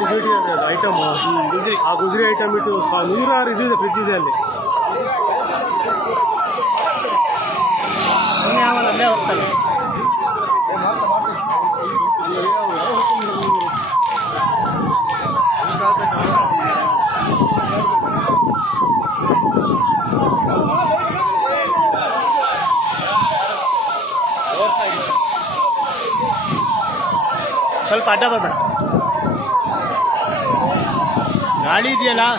Item ಗುಜ್ರಿ, ಆ ಗುಜರಿ item ಇಟ್ಟು ಸ- ನೂರಾರು ಇದಿದೆ ಫ್ರಿಡ್ಜ್ ಇದೆ ಅಲ್ಲಿ. ಸ್ವಲ್ಪ ಅಡ್ಡ ಬರ್ಬೇಡ. 阿里爹啦！